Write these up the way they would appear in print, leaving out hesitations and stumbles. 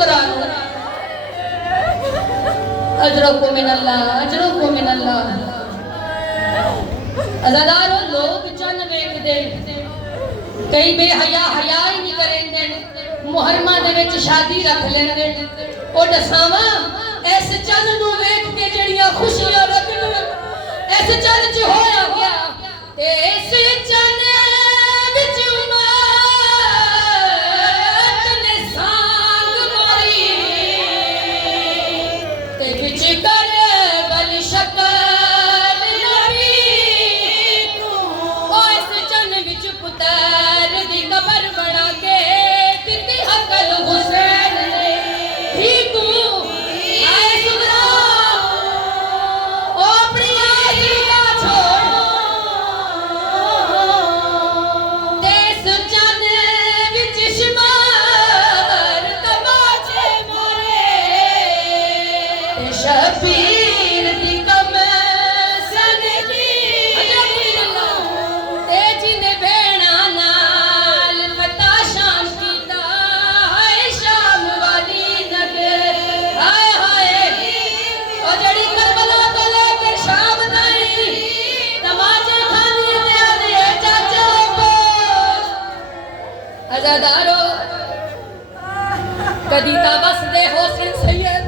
शुक्रान अजरको मिनल्लाह अज़ादारो लोग चन वेखदे कई बेहया हया ही नहीं करेंदे मुहर्रमा दे विच शादी रख लेंदे ओ दसावा इस चन नू वेख के जड़ियां खुशियां रखन इस चन च होया गया ते इस चन विच उम्मत ने सांग मारी ते विच कर बल शक्ल नबी ओ इस चन विच पुत्र दी कबर बना के दित्ती हकल हुसैन ने ही तू आए सुमरा ओ अपनी आजीला छोड़ ते इस चन विच शुमार तमाचे मोरे ते शबीर दी कम सन दी ते जिने भेणा नाल फता शाम कीता हाय शाम वाली नगर हाय हाय ओ जड़ी करबला तो लेके शाम ताई तमाचे खानी ते आदे चाचा बोस अज़ादारो कदी ता बसदे हुसैन सैयद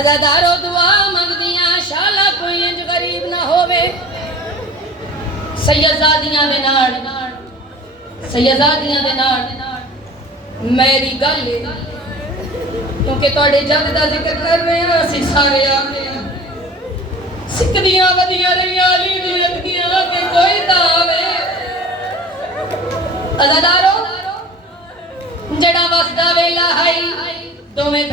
अज़ादारो दुआ मंगदियां शाला कोई इंज गरीब ना होवे सैयदादियां दे नाल मेरी गल क्योंकि तुहाडे जग दा जिक्र कर रहे हैं असीं सारे आके सिकदियां वदियां रहियां अली दी अखियां के कोई ना आवे अज़ादारो जड़ा वसदा वेला है दोवें